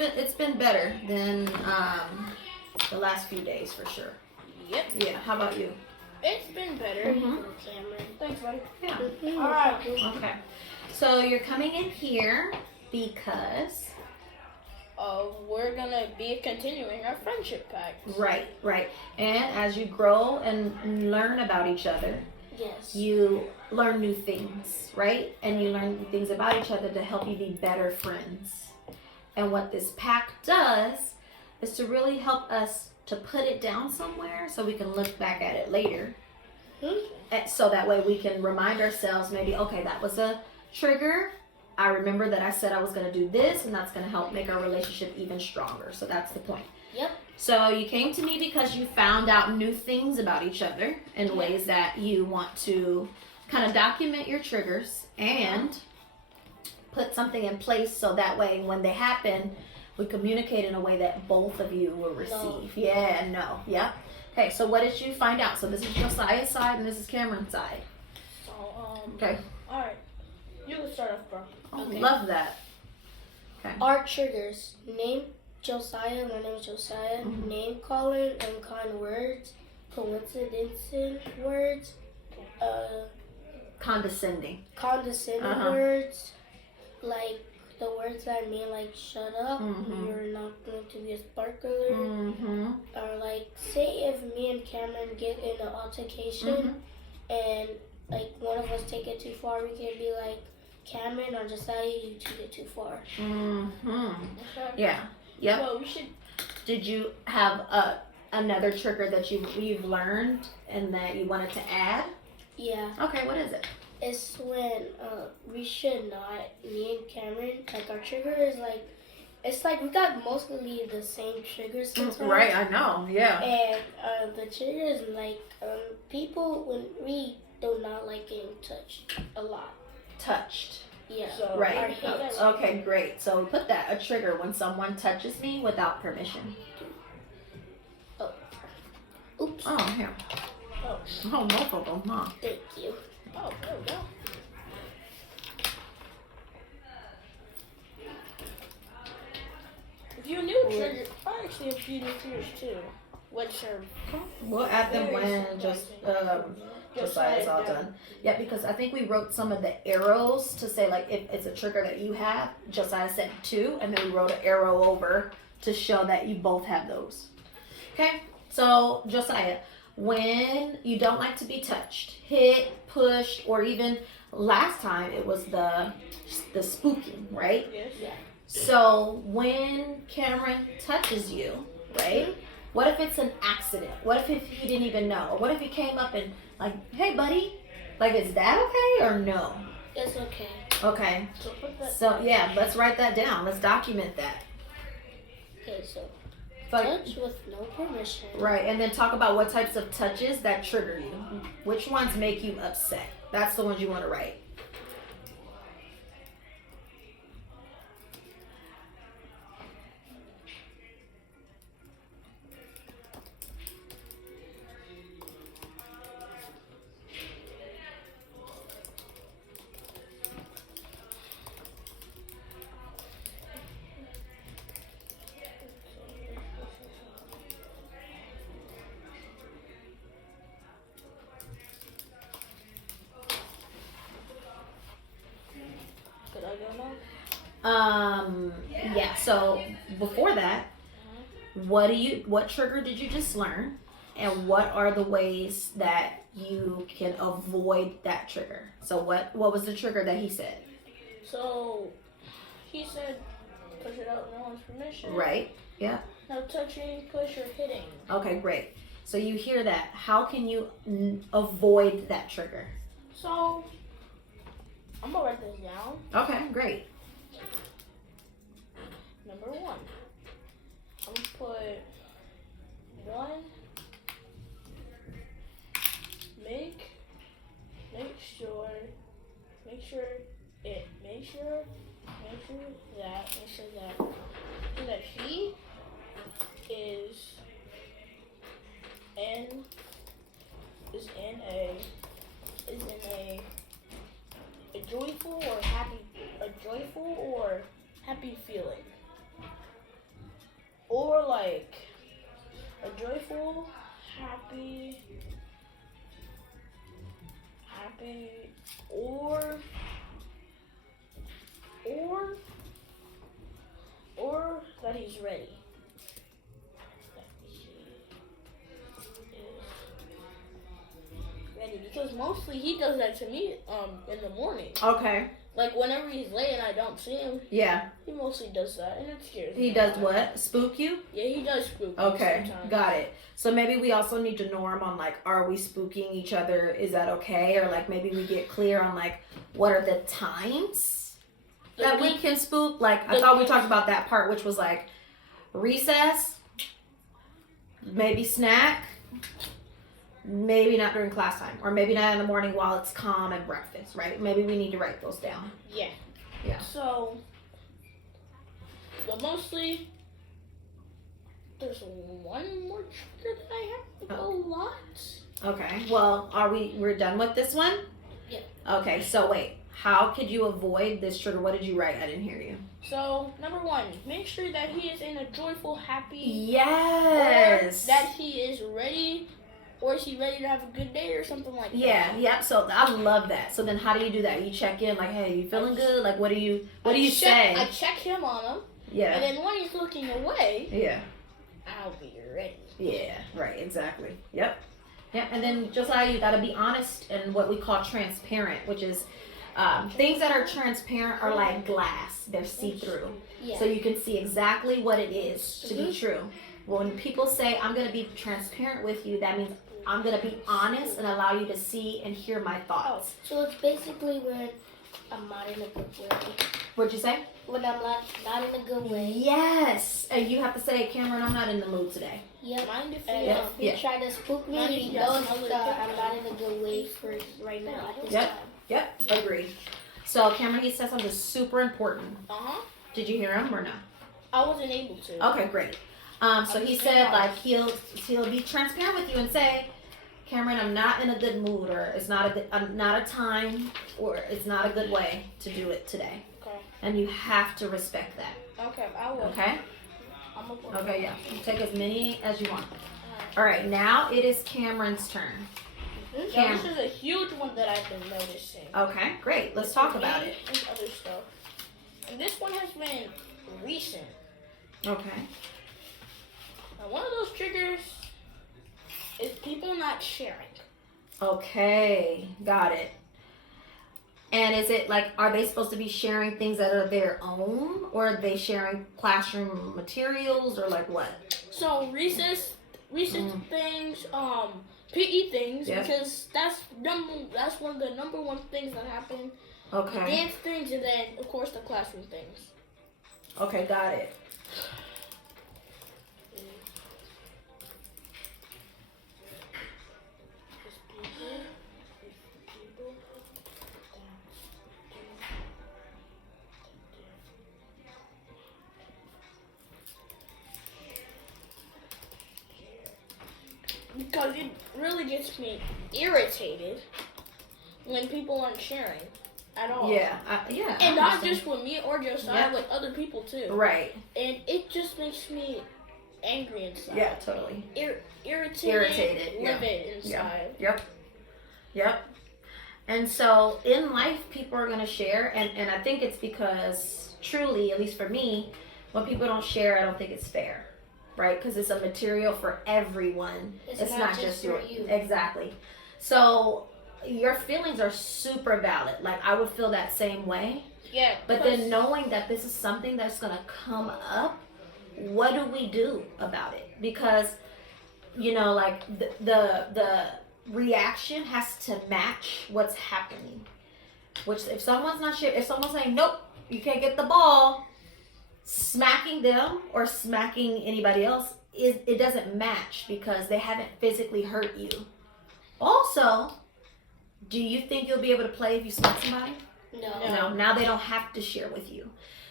it's been better than the last few days for sure. Yep. Yeah. How about you? It's been better. Mhm. Cameron. Thanks, buddy. Yeah. All right. Okay. So you're coming in here because We're gonna be continuing our friendship pact. right. And as you grow and learn about each other, Yes. you learn new things, right? And you learn things about each other to help you be better friends. And what this pact does is to really help us to put it down somewhere so we can look back at it later. And so that way we can remind ourselves maybe, okay, that was a trigger. I remember that I said I was going to do this, and that's going to help make our relationship even stronger. So that's the point. Yep. So you came to me because you found out new things about each other in ways that you want to kind of document your triggers and put something in place so that way when they happen, we communicate in a way that both of you will receive. No. Yeah, no. Yep. Okay, so what did you find out? So this is Josiah's side and this is Cameron's side. So, Okay. All right. You can start off, bro. Oh, Okay. love that. Okay. Our triggers: name Josiah. My name is Josiah. Mhm. Name calling, unkind words, coincidence words, Condescending. condescending words, like the words that mean like shut up, Mhm. you're not going to be a sparkler, Mm-hmm. or like say if me and Cameron get in an altercation and like one of us take it too far, we can be like, Cameron or Josiah, you took it too far. Mm-hmm. Okay. Yeah. Yep. Well, we should. Did you have another trigger that you've learned and that you wanted to add? Yeah. Okay, what is it? It's when we should not, me and Cameron, like our trigger is like, it's like we got mostly the same triggers sometimes. Right, I know. Yeah. And the trigger is like people when we do not like getting touched a lot. Touched. Yeah. So, Right. Our hands. Okay, great. So put that a trigger when someone touches me without permission. Oops. Oh, here. Oh. Oh, both of them, huh? Thank you. Oh, there we go. If you new trigger, I actually have a few new triggers too. Which are We'll add them when Josiah's all done. done. Yeah, because I think we wrote some of the arrows to say like if it's a trigger that you have, Josiah said 2, and then we wrote an arrow over to show that you both have those. Okay, so Josiah, when you don't like to be touched, hit, pushed, or even last time it was the spooking, right? Yes. So when Cameron touches you, right? What if it's an accident? What if he didn't even know? Or what if he came up and like, hey buddy, like is that okay or no? It's okay. Okay. So put that. So yeah, let's write that down. Let's document that. Okay, so Like, touch with no permission. right, and then talk about what types of touches that trigger you. Which ones make you upset? That's the ones you want to write. Could I go now? Yeah, so before that, what trigger did you just learn? And what are the ways that you can avoid that trigger? So what was the trigger that he said? So he said, push it out no one's permission. Right? Yeah. No touching, push, or hitting. Okay, great. So you hear that. How can you avoid that trigger? So I'm gonna write this down. Okay, great. Number 1. I'm gonna put 1. Make sure that he is in a joyful or happy, a joyful like a joyful, happy, or that he's ready. Because mostly he does that to me in the morning. Okay. Like whenever he's late and I don't see him, Yeah. he mostly does that and it scares me. He does what? Spook you? Yeah, he does spook me Okay, sometimes. got it. So maybe we also need to norm on like, are we spooking each other? Is that okay? Or like maybe we get clear on like, what are the times that we can spook? Like I thought we talked about that part, which was like recess, maybe snack, maybe not during class time, or maybe not in the morning while it's calm and breakfast, right? Maybe we need to write those down. Yeah. Yeah. So, but mostly, there's one more trigger that I have a lot. Okay. Well, we're done with this one? Yeah. Okay, so wait. How could you avoid this trigger? What did you write? I didn't hear you. So, number one, make sure that he is in a joyful, happy, Yes. or that he is ready, or is he ready to have a good day or something like that. Yeah. So I love that. So then how do you do that? You check in like, hey, you feeling good? Like, what do you say? I check him on him. Yeah. And then when he's looking away, Yeah. I'll be ready. Yeah, right, exactly. Yep. And then Josiah, you gotta be honest and what we call transparent, which is things that are transparent are like glass. They're see-through. Yeah. So you can see exactly what it is to be Mhm. true. When people say, I'm gonna be transparent with you, that means I'm gonna be honest and allow you to see and hear my thoughts. So it's basically when I'm not in a good way. What'd you say? When I'm not in a good way. Yes. And you have to say, Cameron, I'm not in the mood today. Yep. Mind if And we, if you try to spook me, Mind you if know you smell it? I'm not in a good way for right now at this Yep. time. Yep, agreed. So Cameron, he said something super important. Did you hear him or no? I wasn't able to. Okay, great. So he said like he'll be transparent with you and say, Cameron, I'm not in a good mood, or it's not a time, or it's not a good way to do it today. Okay. And you have to respect that. Okay, I will. Okay? I'm a Okay, yeah. You take as many as you want. All right, now it is Cameron's turn. Now, this is a huge one that I've been noticing. Okay, great. Let's talk about it. And other stuff. And this one has been recent. Okay. Now, one of those triggers is people not sharing. Okay, got it. And is it like, are they supposed to be sharing things that are their own, or are they sharing classroom materials, or like what? So recess things, PE things, Yep. because that's one of the number one things that happen. Okay. Dance things, and then of course the classroom things. Okay, got it. Because it really gets me irritated when people aren't sharing at all. Yeah, yeah. And I not understand. just with me or Josiah, Yep. with other people too. Right. And it just makes me angry inside. Yeah, totally. Irritated. Livid inside. Yep. And so in life, people are going to share, and I think it's because truly, at least for me, when people don't share, I don't think it's fair, right? Because it's a material for everyone. It's not just for you. Exactly. So your feelings are super valid. Like I would feel that same way. Yeah. But then knowing that this is something that's going to come up, what do we do about it? Because, you know, like the reaction has to match what's happening. Which if someone's not sure, if someone's saying, nope, you can't get the ball, smacking them or smacking anybody else, it doesn't match because they haven't physically hurt you. Also, do you think you'll be able to play if you smack somebody? No. Now they don't have to share with you.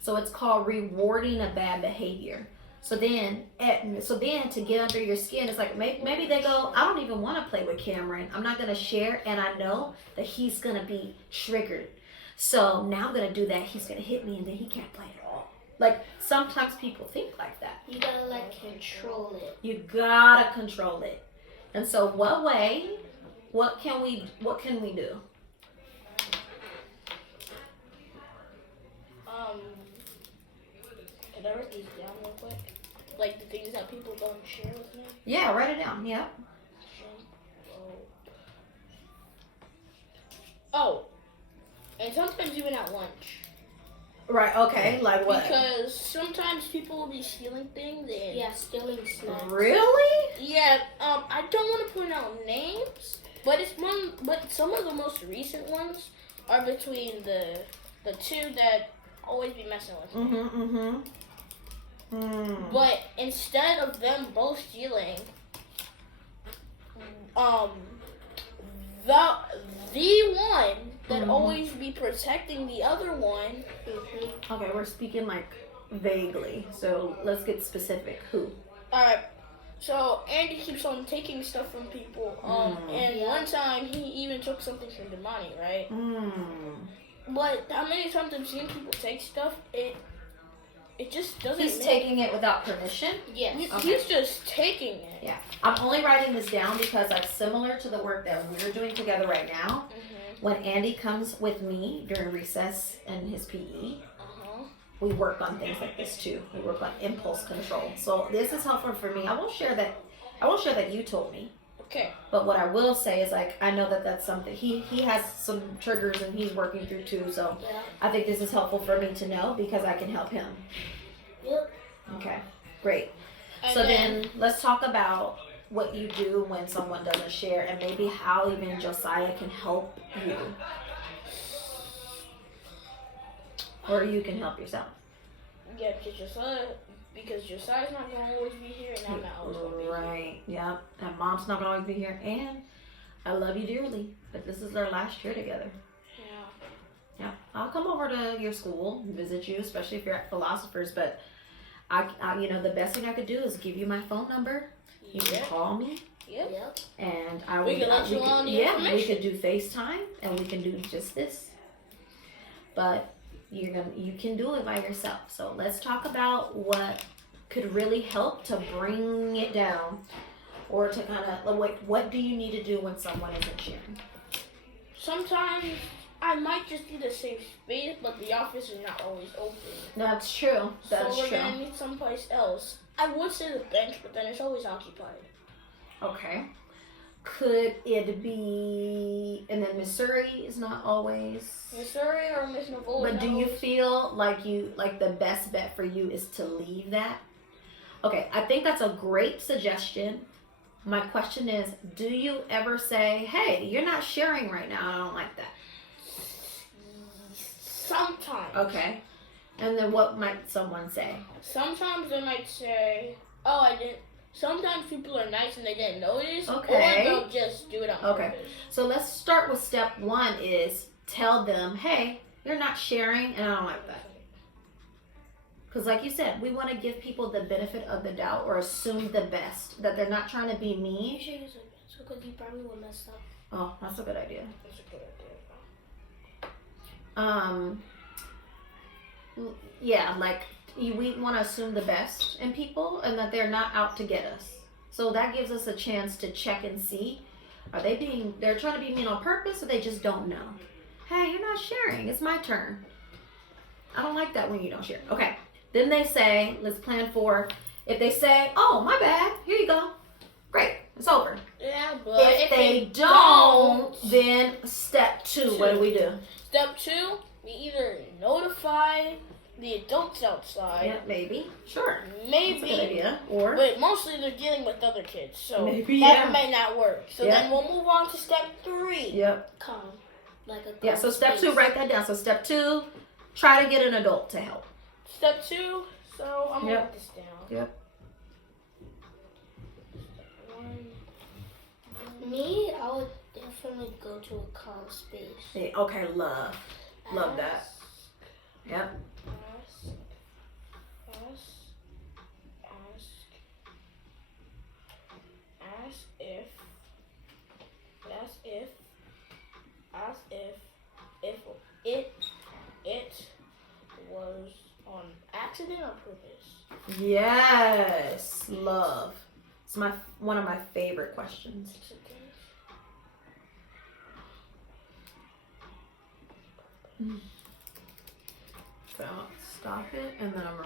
So it's called rewarding a bad behavior. So then to get under your skin, it's like maybe they go, I don't even want to play with Cameron. I'm not going to share, and I know that he's going to be triggered. So now I'm going to do that. He's going to hit me, and then he can't play at all. Like sometimes people think like that. You gotta like control it. You gotta control it. And so what way, what can we do? Can I write these down real quick? Like the things that people don't share with me? Yeah, write it down. Yep. Oh, and sometimes even at lunch. Right, okay, like what? Because sometimes people will be stealing things and Yeah, stealing snacks. Really? yeah, I don't want to point out names, but but some of the most recent ones are between the two that always be messing with me. But instead of them both stealing, the one that always be protecting the other one. Okay, we're speaking like vaguely, so let's get specific. Who? Alright, so Andy keeps on taking stuff from people. And one time he even took something from Damani, right? But how many times I've seen people take stuff, it just doesn't. He's taking it without permission? Yes. Okay. He's just taking it. Yeah. I'm only writing this down because like similar to the work that we're doing together right now, when Andy comes with me during recess and his PE, we work on things like this too. We work on impulse control. So this is helpful for me. I won't share that you told me. Okay. But what I will say is like I know that that's something he has some triggers and he's working through too. So I think this is helpful for me to know because I can help him. Yep. Okay, great. And So then let's talk about what you do when someone doesn't share and maybe how even Josiah can help you. Or you can help yourself. Yeah, because Josiah's not gonna always be here, and I'm not always gonna be here. Right. Yep. And mom's not gonna always be here. And I love you dearly, but this is our last year together. Yeah. Yeah. I'll come over to your school and visit you, especially if you're at Philosophers. But I the best thing I could do is give you my phone number. You can call me. Yep. And I We can let you on the information. we could do FaceTime and we can do just this. But you can do it by yourself. So let's talk about what could really help to bring it down or to kind of like what do you need to do when someone isn't sharing? Sometimes I might just need a safe space, but the office is not always open. That's true. That's so we're true. gonna need someplace else. I would say the bench, but then it's always occupied. Okay. Could it be, and then Missouri is not always. Missouri or Miss Novola. But do you feel like the best bet for you is to leave that? Okay, I think that's a great suggestion. My question is, do you ever say, hey, you're not sharing right now, I don't like that? Sometimes. Okay. And then what might someone say? Sometimes they might say, oh, I didn't. Sometimes people are nice and they didn't notice. Okay. Or they'll just do it on purpose. So let's start with step one is tell them, hey, you're not sharing and I don't like that. Because like you said, we want to give people the benefit of the doubt or assume the best, that they're not trying to be You mean. should use a pencil because you probably will mess up. Oh, that's a good idea. That's a good idea. Yeah, like we want to assume the best in people and that they're not out to get us. So that gives us a chance to check and see, they're trying to be mean on purpose or they just don't know. Hey, you're not sharing. It's my turn. I don't like that when you don't share. Okay. Then they say, let's plan for, if they say, oh, my bad, here you go. Great, it's over. Yeah, but If they don't, then step two, what do we do? Step two, we either notify the adults outside. Yeah, maybe. Sure. Maybe. That's a good idea. Or But mostly they're dealing with other kids, so Maybe, that yeah. might not work. So Yeah. then we'll move on to step three. Yep. Calm. Like a Yeah, so calm step two, space. write that down. So step two, try to get an adult to help. Step two, so I'm gonna Yep. write this down. Yep. Step one. Me, I would definitely go to a calm space. Yeah, okay, love that. Yep. Ask if it was on accident Yes, love. It's one of my favorite questions. So stop it, and then I'm